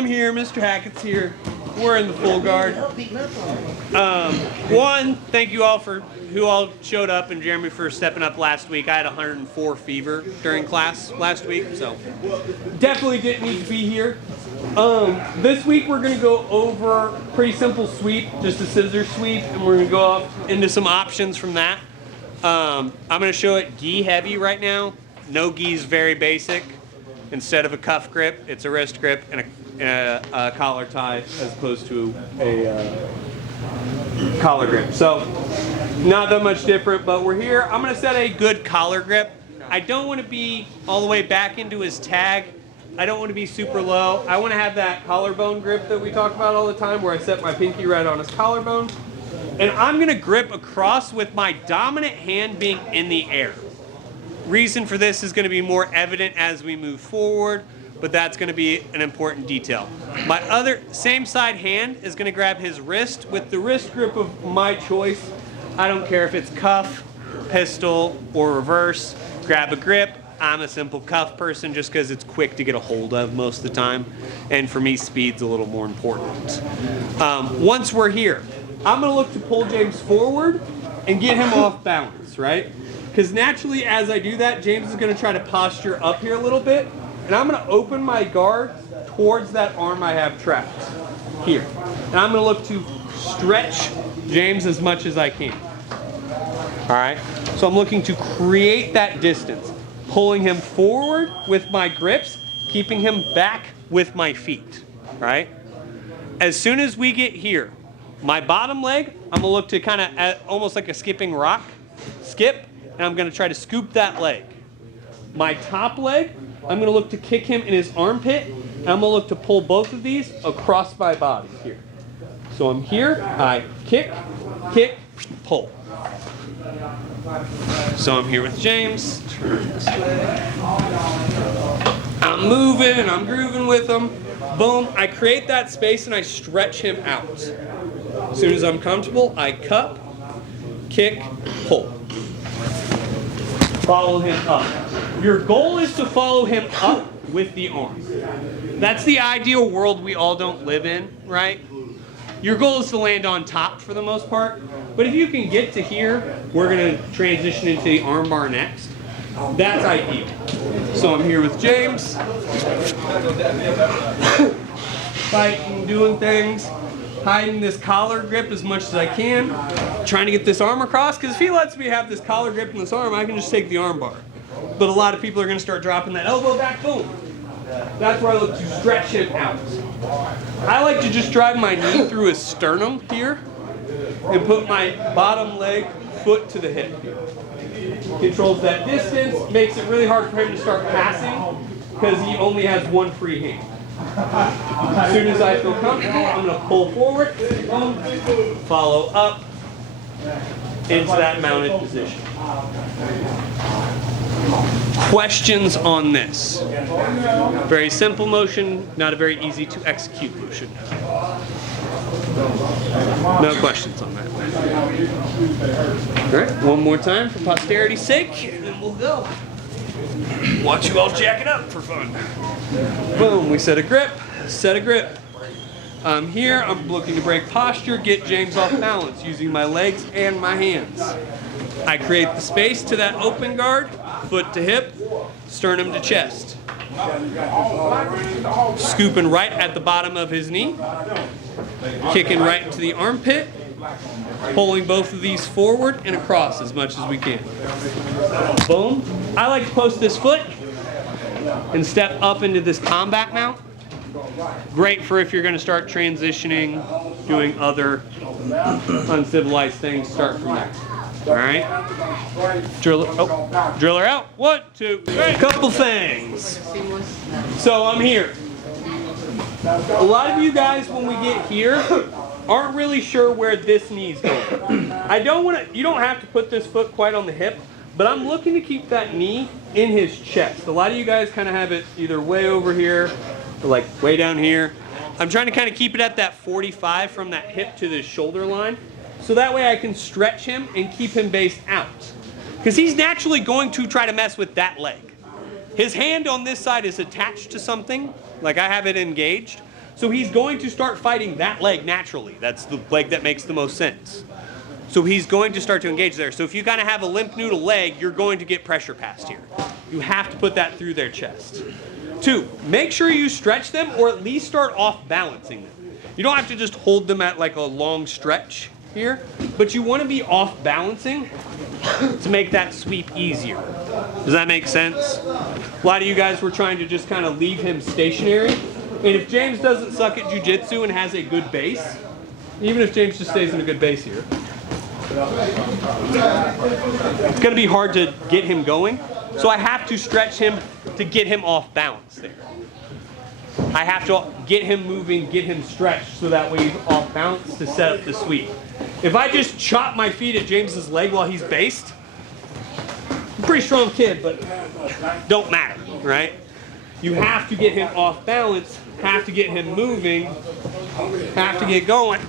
I'm here, Mr. Hackett's here. We're in the full guard. One, thank you all for who all showed up, and Jeremy for stepping up last week. I had 104 fever during class last week, so definitely didn't need to be here. This week we're going to go over pretty simple sweep, just a scissor sweep, and we're going to go off into some options from that. I'm going to show it gi heavy right now. No gi is very basic. Instead of a cuff grip, it's a wrist grip and a collar tie as opposed to a collar grip. So not that much different, but we're here. I'm going to set a good collar grip. I don't want to be all the way back into his tag. I don't want to be super low. I want to have that collarbone grip that we talk about all the time where I set my pinky right on his collarbone. And I'm going to grip across with my dominant hand being in the air. Reason for this is going to be more evident as we move forward, but that's going to be an important detail. My other same side hand is going to grab his wrist with the wrist grip of my choice. I don't care if it's cuff, pistol, or reverse. Grab a grip. I'm a simple cuff person just because it's quick to get a hold of most of the time, and for me speed's a little more important. Once we're here, I'm going to look to pull James forward and get him off balance, right? Because naturally, as I do that, James is going to try to posture up here a little bit, and I'm going to open my guard towards that arm I have trapped here. And I'm going to look to stretch James as much as I can. All right? So I'm looking to create that distance, pulling him forward with my grips, keeping him back with my feet, right? As soon as we get here, my bottom leg, I'm going to look to kind of almost like a skipping rock, skip, and I'm going to try to scoop that leg. My top leg, I'm going to look to kick him in his armpit, and I'm going to look to pull both of these across my body here. So I'm here, I kick, kick, pull. So I'm here with James. Turn this way. I'm moving and I'm grooving with him. Boom, I create that space and I stretch him out. As soon as I'm comfortable, I cup, kick, pull. Follow him up. Your goal is to follow him up with the arm. That's the ideal world we all don't live in, right? Your goal is to land on top for the most part, but if you can get to here, we're going to transition into the arm bar next. That's ideal. So I'm here with James, fighting, doing things, hiding this collar grip as much as I can, trying to get this arm across, because if he lets me have this collar grip in this arm, I can just take the arm bar. But a lot of people are going to start dropping that elbow back, boom. That's where I look to stretch him out. I like to just drive my knee through his sternum here and put my bottom leg foot to the hip here. Controls that distance, makes it really hard for him to start passing because he only has one free hand. As soon as I feel comfortable, I'm going to pull forward, follow up into that mounted position. Questions on this? Very simple motion, not a very easy to execute motion. No questions on that. All right, one more time for posterity's sake, and then we'll go. Watch you all jack it up for fun. Boom, we set a grip, set a grip. I'm here, I'm looking to break posture, get James off balance using my legs and my hands. I create the space to that open guard, foot to hip, sternum to chest. Scooping right at the bottom of his knee, kicking right into the armpit, pulling both of these forward and across as much as we can. Boom. I like to post this foot and step up into this combat mount. Great for if you're going to start transitioning, doing other uncivilized things, start from there. All right. Driller out. 1, 2, 3. Couple things. So I'm here. A lot of you guys, when we get here, aren't really sure where this knee's going. You don't have to put this foot quite on the hip, but I'm looking to keep that knee in his chest. A lot of you guys kind of have it either way over here or like way down here. I'm trying to kind of keep it at that 45 from that hip to the shoulder line. So that way I can stretch him and keep him based out. Because he's naturally going to try to mess with that leg. His hand on this side is attached to something, like I have it engaged. So he's going to start fighting that leg naturally. That's the leg that makes the most sense. So he's going to start to engage there. So if you kind of have a limp noodle leg, you're going to get pressure passed here. You have to put that through their chest. 2, make sure you stretch them or at least start off balancing them. You don't have to just hold them at like a long stretch here, but you want to be off balancing to make that sweep easier. Does that make sense? A lot of you guys were trying to just kind of leave him stationary. And if James doesn't suck at jiu-jitsu and has a good base, even if James just stays in a good base here, it's going to be hard to get him going. So I have to stretch him to get him off balance there. I have to get him moving, get him stretched so that way he's off balance to set up the sweep. If I just chop my feet at James's leg while he's based, I'm a pretty strong kid, but don't matter, right? You have to get him off balance, have to get him moving, have to get going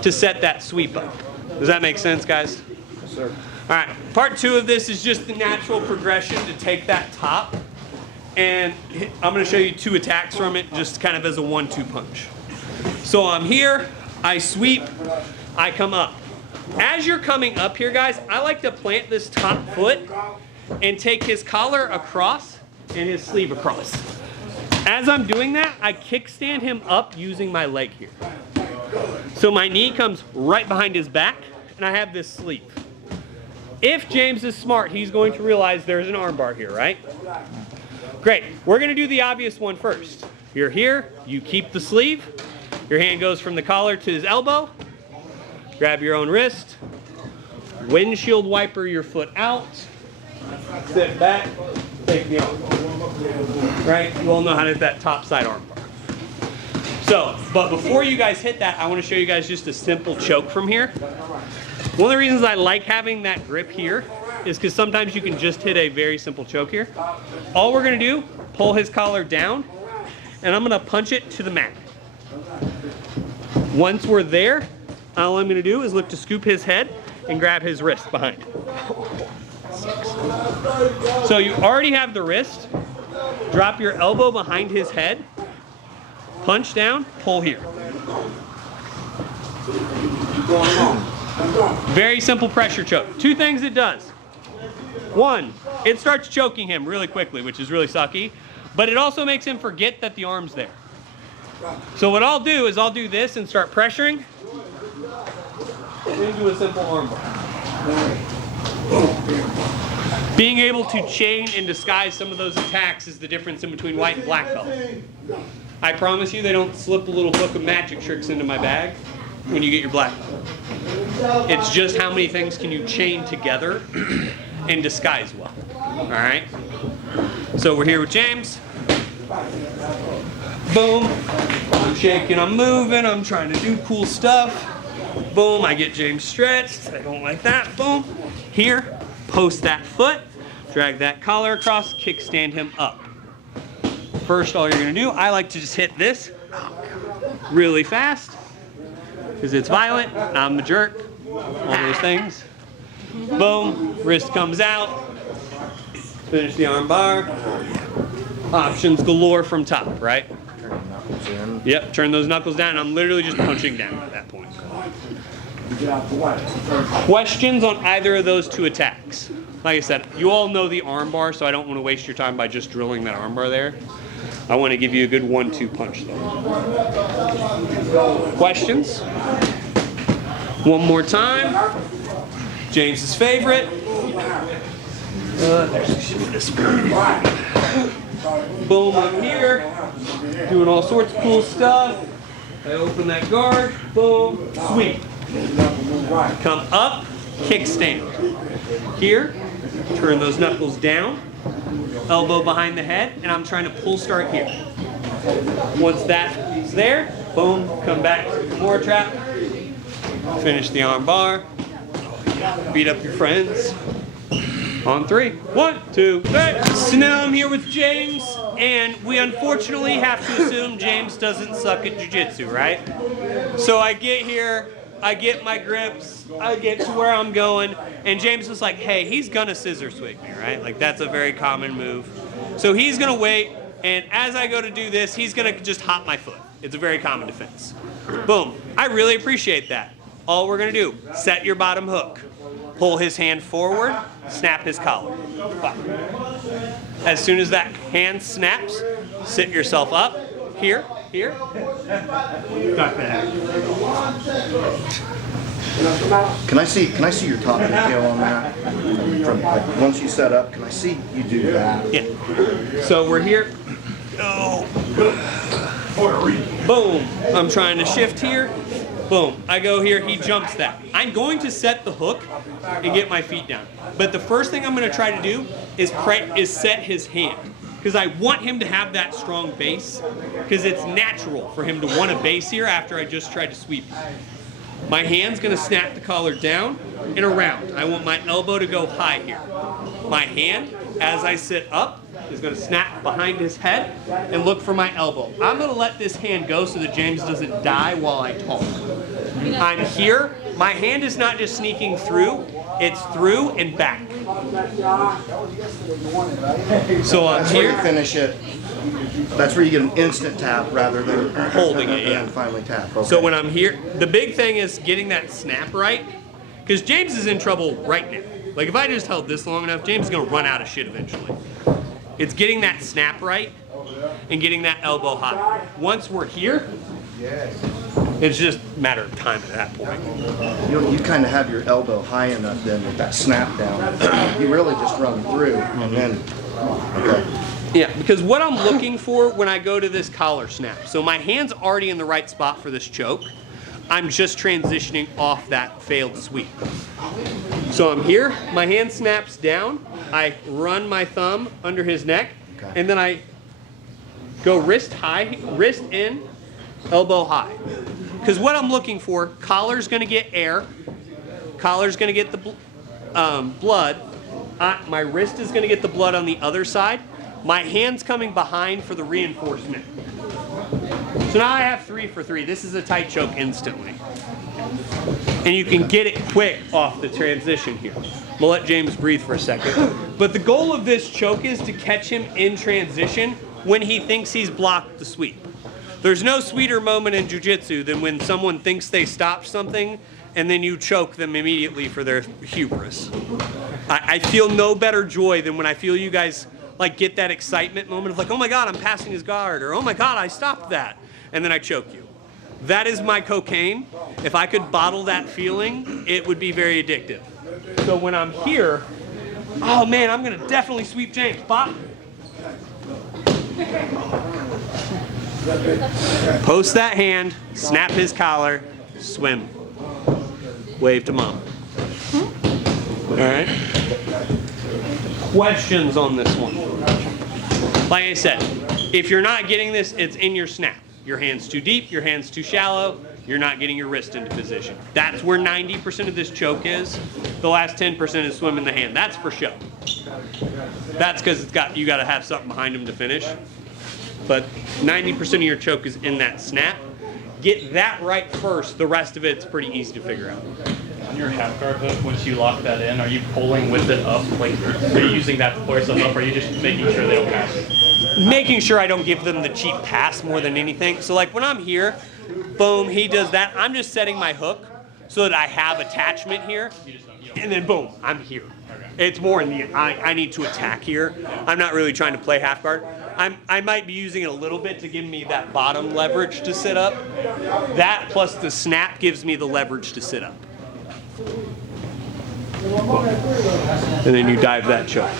to set that sweep up. Does that make sense, guys? Yes, sir. All right, part 2 of this is just the natural progression to take that top. And I'm going to show you 2 attacks from it, just kind of as a 1-2 punch. So I'm here, I sweep, I come up. As you're coming up here, guys, I like to plant this top foot and take his collar across and his sleeve across. As I'm doing that, I kickstand him up using my leg here. So my knee comes right behind his back, and I have this sleeve. If James is smart, he's going to realize there's an armbar here, right? Great. We're going to do the obvious one first. You're here, you keep the sleeve, your hand goes from the collar to his elbow, grab your own wrist, windshield wiper your foot out, sit back, take the arm. Right? You all know how to hit that top side arm bar. So, but before you guys hit that, I want to show you guys just a simple choke from here. One of the reasons I like having that grip here is because sometimes you can just hit a very simple choke here. All we're going to do, pull his collar down, and I'm going to punch it to the mat. Once we're there, all I'm going to do is look to scoop his head and grab his wrist behind. So you already have the wrist. Drop your elbow behind his head. Punch down, pull here. Very simple pressure choke. 2 things it does. 1, it starts choking him really quickly, which is really sucky, but it also makes him forget that the arm's there. So what I'll do is I'll do this and start pressuring into a simple armbar. Being able to chain and disguise some of those attacks is the difference in between white and black belt. I promise you they don't slip a little book of magic tricks into my bag when you get your black belt. It's just how many things can you chain together and disguise well. All right? So we're here with James. Boom. I'm shaking, I'm moving, I'm trying to do cool stuff. Boom, I get James stretched. I don't like that. Boom. Here, post that foot, drag that collar across, kickstand him up. First, all you're gonna do, I like to just hit this really fast because it's violent, I'm a jerk, all those things. Boom, wrist comes out, finish the arm bar. Options galore from top, right? Turn the knuckles in. Yep, turn those knuckles down. I'm literally just punching down at that point. Questions on either of those 2 attacks? Like I said, you all know the arm bar, so I don't want to waste your time by just drilling that arm bar there. I want to give you a good 1-2 punch though. Questions? One more time. James's favorite. Boom, I'm here. Doing all sorts of cool stuff. I open that guard. Boom, sweep. Come up, kickstand. Here, turn those knuckles down. Elbow behind the head, and I'm trying to pull start here. Once that's there, boom, come back to the Kimura trap. Finish the arm bar. Beat up your friends. On 3. 1, 2, 3. So now I'm here with James, and we unfortunately have to assume James doesn't suck at jiu-jitsu, right? So I get here, I get my grips, I get to where I'm going, and James was like, hey, he's gonna scissor sweep me, right? Like, that's a very common move. So he's gonna wait And as I go to do this, he's gonna just hop my foot. It's a very common defense. Boom. I really appreciate that. All we're gonna do, set your bottom hook. Pull his hand forward, snap his collar. Pop. As soon as that hand snaps, sit yourself up. Here. Duck that. Can I see your top detail on that? From like, once you set up, can I see you do that? Yeah. So we're here. Oh. Boom. I'm trying to shift here. Boom. I go here. He jumps that. I'm going to set the hook and get my feet down. But the first thing I'm going to try to do is set his hand. Because I want him to have that strong base. Because it's natural for him to want a base here after I just tried to sweep. My hand's going to snap the collar down and around. I want my elbow to go high here. My hand, as I sit up, is going to snap behind his head and look for my elbow. I'm going to let this hand go so that James doesn't die while I talk. I'm here. My hand is not just sneaking through, it's through and back. So I'm That's where here. you finish it. That's where you get an instant tap rather than Holding it, yeah. And finally tap. Okay. So when I'm here, the big thing is getting that snap right, because James is in trouble right now. Like if I just held this long enough, James is going to run out of shit eventually. It's getting that snap right and getting that elbow high. Once we're here, it's just a matter of time at that point. You kind of have your elbow high enough then with that snap down. You really just run through and then, okay. Yeah, because what I'm looking for when I go to this collar snap, so my hand's already in the right spot for this choke. I'm just transitioning off that failed sweep. So I'm here, my hand snaps down, I run my thumb under his neck, and then I go wrist high, wrist in, elbow high. Because what I'm looking for, collar's gonna get air, collar's gonna get the blood, my wrist is gonna get the blood on the other side, my hand's coming behind for the reinforcement. So now I have 3 for 3. This is a tight choke instantly. And you can get it quick off the transition here. We'll let James breathe for a second. But the goal of this choke is to catch him in transition when he thinks he's blocked the sweep. There's no sweeter moment in jiu-jitsu than when someone thinks they stopped something and then you choke them immediately for their hubris. I feel no better joy than when I feel you guys like get that excitement moment of like, oh my God, I'm passing his guard, or oh my God, I stopped that, and then I choke you. That is my cocaine. If I could bottle that feeling, it would be very addictive. So when I'm here, oh man, I'm gonna definitely sweep James. Bop. Post that hand, snap his collar, swim. Wave to mom. All right. Questions on this one? Like I said, if you're not getting this, it's in your snap. Your hand's too deep, your hand's too shallow, you're not getting your wrist into position. That's where 90% of this choke is. The last 10% is swimming the hand. That's for show. That's because you got to have something behind him to finish. But 90% of your choke is in that snap. Get that right first. The rest of it's pretty easy to figure out. On your half guard hook, once you lock that in, are you pulling with it up? Like, are you using that to pull yourself up, or are you just making sure they don't pass it? Making sure I don't give them the cheap pass more than anything. So like when I'm here, boom, he does that. I'm just setting my hook so that I have attachment here. And then boom, I'm here. It's more in the, I need to attack here. I'm not really trying to play half guard. I might be using it a little bit to give me that bottom leverage to sit up. That plus the snap gives me the leverage to sit up. And then you dive that choke.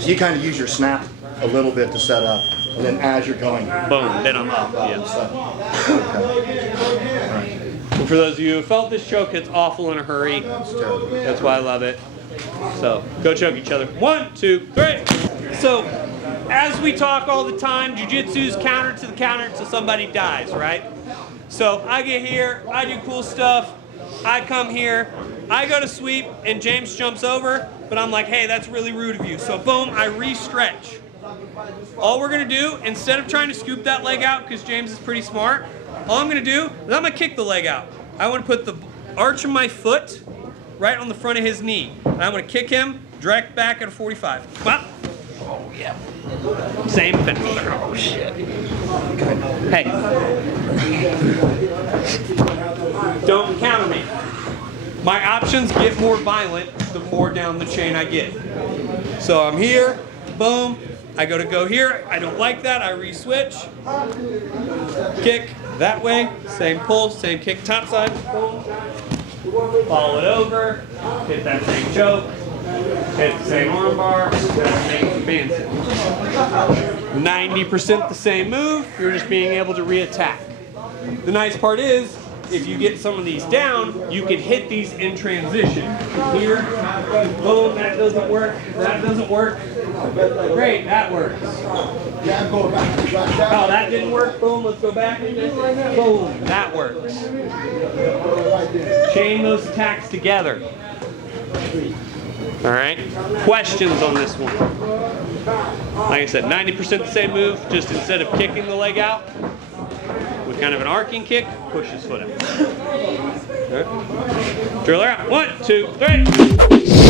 So you kind of use your snap a little bit to set up, and then as you're going, boom, then I'm up. Yes. Okay. All right. And for those of you who felt this choke, it's awful in a hurry. It's terrible. That's why I love it. So go choke each other. 1, 2, 3. So as we talk all the time, jiu-jitsu's counter to the counter until somebody dies, right? So I get here, I do cool stuff. I come here, I go to sweep, and James jumps over, but I'm like, hey, that's really rude of you. So boom, I re-stretch. All we're gonna do, instead of trying to scoop that leg out, because James is pretty smart, all I'm gonna do is I'm gonna kick the leg out. I wanna put the arch of my foot right on the front of his knee. And I'm gonna kick him direct back at a 45. Bop. Oh, yeah. Same finish. Oh, shit. Hey. Don't counter me. My options get more violent the more down the chain I get. So I'm here, boom. I go here. I don't like that. I re-switch. Kick that way. Same pull, same kick, top side. Boom. Follow it over. Hit that same choke. Hit the same arm bar. Advancing. 90% the same move. You're just being able to re-attack. The nice part is, if you get some of these down, you can hit these in transition. Here, boom, that doesn't work. That doesn't work. Great, that works. Oh, that didn't work. Boom, let's go back. Boom, that works. Chain those attacks together. All right. Questions on this one? Like I said, 90% the same move. Just instead of kicking the leg out with kind of an arcing kick, push his foot out. All right. Driller out. 1, 2, 3.